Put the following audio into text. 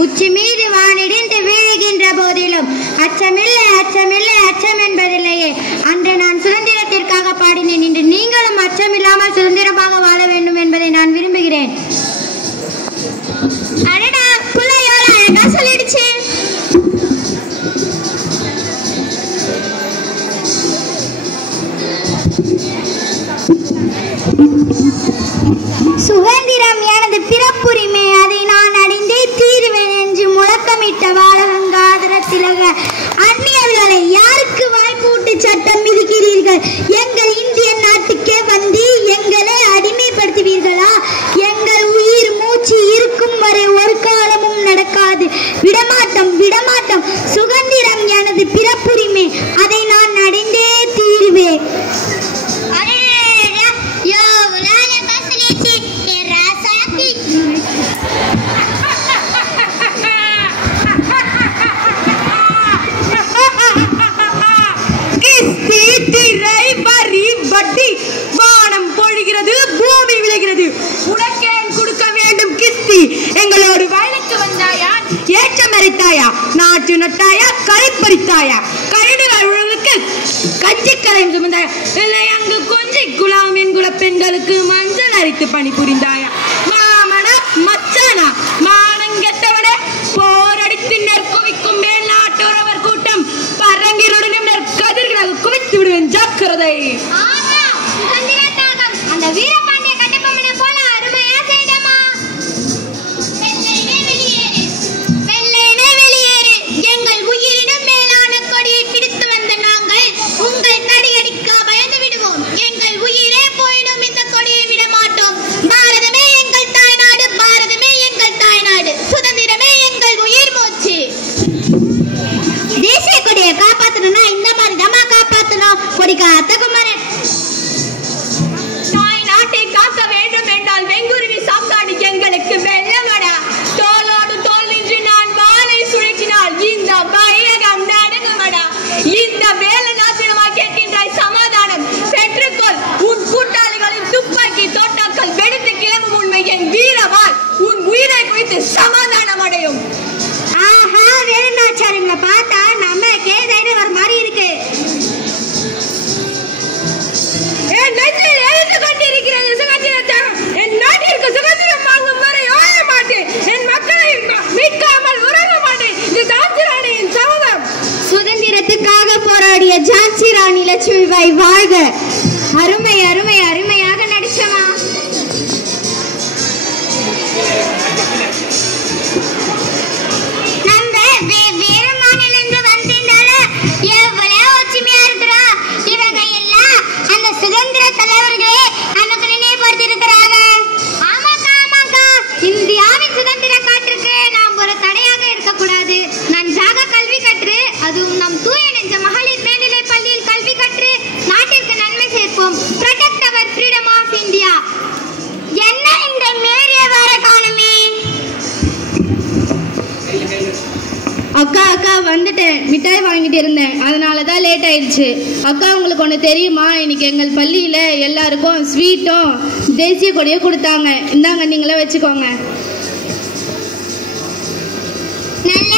உச்சி மீது வானிடிந்து வீழுகின்ற போதிலும் அச்சமில்லை அச்சமில்லை அச்சம் என்பதில்லையே. அன்று நான் சுதந்திரத்திற்காக பாடினேன். இன்று நீங்களும் அச்சமில்லாமல் சுதந்திரமாக வாழ வேண்டும் என்பதை நான் விரும்புகிறேன். அடடா, புள்ள எவ்வளவு அழகா சொல்லிடுச்சு. சுதந்திரம் எனது பிறப்புரிமை, அதை நான் அடைந்தே தீருவேன் என்று முழக்கமிட்ட பாலகங்காதர திலக அந்நியர்களை யாருக்கு வாய்ப்பூட்டு சட்டம் விதிக்கிறீர்கள்? எங்கள் இந்திய நாட்டுக்கே வந்து எங்களை அடிமைப்படுத்துவீர்களா? எங்கள் உயிர் மூச்சு இருக்கும் வரை ஒரு காலமும் நடக்காது. விடமாட்டோம் விடமாட்டோம். சுதந்திரம் எனது பிறப்புரிமை, அதை நான் அடைந்தே தீருவேன். வானம் பொழிகிறது, பூமி விளைகிறது. உனக்கே கொடுக்க வேண்டும் கிஸ்தி. எங்களோடு வயலுக்கு வந்தாயா, ஏற்றம் அரைத்தாயா, நாட்டு நட்டாயா, களை பறித்தாயா, கரடுகள் உழவுக்கு கஞ்சி கலையும் சுமந்தாயா, இல்லை அங்கு கொஞ்சி குலாமின் குல பெண்களுக்கு மஞ்சள் அரைத்து பணி புரிந்தாயா? மாமனா மச்சானா மானங்கெட்டவனே, போரடித்து நெற்குவிக்கும் மேல் நாட்டுறவர் கூட்டம் பரங்கிலுடன் நெற்கதிர்களாக குவித்து விடுவேன், ஜாக்கிரதை. அந்த வீரபாண்டிய கட்டபொம்மனை போல அருமையா செய்தமா. வெள்ளையனே வெளியேறு. எங்கள் உயிரினும் மேலான கொடியை பிடித்து வந்த நாங்கள் உங்கள் தடியடிக்க பயந்து விடுவோம். எங்கள் உயிரே போயிடும், இந்த கொடியை விட மாட்டோம். பாரதமே எங்கள் தாய்நாடு, பாரதமே எங்கள் தாய்நாடு. சுதந்திரமே எங்கள் உயிர் மூச்சு. தேசிய கொடியை காப்பாற்றணும்னா இந்த மாதிரி தமா காப்பாற்றணும். கொடி காத்த குமரன். காக்க வேண்டும் என்றால் வெங்குருவி சாத்தாடி எங்களுக்கு வெள்ளமடா. தோளோடு தோல் நின்று நான் வாளை சுழற்றினால் இந்த வையகம் நடுங்குமடா. இந்த வேலை நாசனமா கேட்கின்றாய் சமாதானம் பெற்றுக்கொள். உன் கூட்டாளிகளின் துப்பாக்கி தோட்டாக்கள் வெடித்து கிளம்பும் உண்மை என் வீரவாள் உன் உயிரை குறித்து சமாதானம் அடையும். ஆஹா, வேலுநாச்சாரிங்களை பார்த்தா நமக்கே தைரியம் வர மாதிரி இருக்கு. என் நாட்டிற்கு சுதந்திரம் வாங்கும் வரை ஓய மாட்டேன். என் மக்களை மீட்காமல் உறங்க மாட்டேன். இது ஜான்சி ராணியின் சபதம். சுதந்திரத்துக்காக போராடிய ஜான்சி ராணி லட்சுமிபாய் வாழ்க. அருமை அருமை அருமையாக நடிச்சமா. இந்தியாவின் சுதந்திர காற்றுக்கு நாம் ஒரு தடையாக இருக்கக்கூடாது. நன்றாக கல்வி கற்று, அதுவும் நம் தூய நெஞ்ச மகளிர் மேல்நிலை பள்ளியில் கல்வி கற்று நாட்டிற்கு நன்மை சேர்ப்போம். Protect our freedom of India. என்ன இந்த மேரிய வர காணுமே. அக்கா அக்கா வந்துட்டேன். மிட்டாய் வாங்கிட்டு இருந்தேன், அதனால தான் லேட் ஆயிடுச்சு. அக்கா உங்களுக்கு ஒன்று தெரியுமா? இன்னைக்கு எங்கள் பள்ளியில் எல்லாருக்கும் ஸ்வீட்டும் தேசிய கொடியும் கொடுத்தாங்க. இந்தாங்க, நீங்களே வச்சுக்கோங்க. நல்ல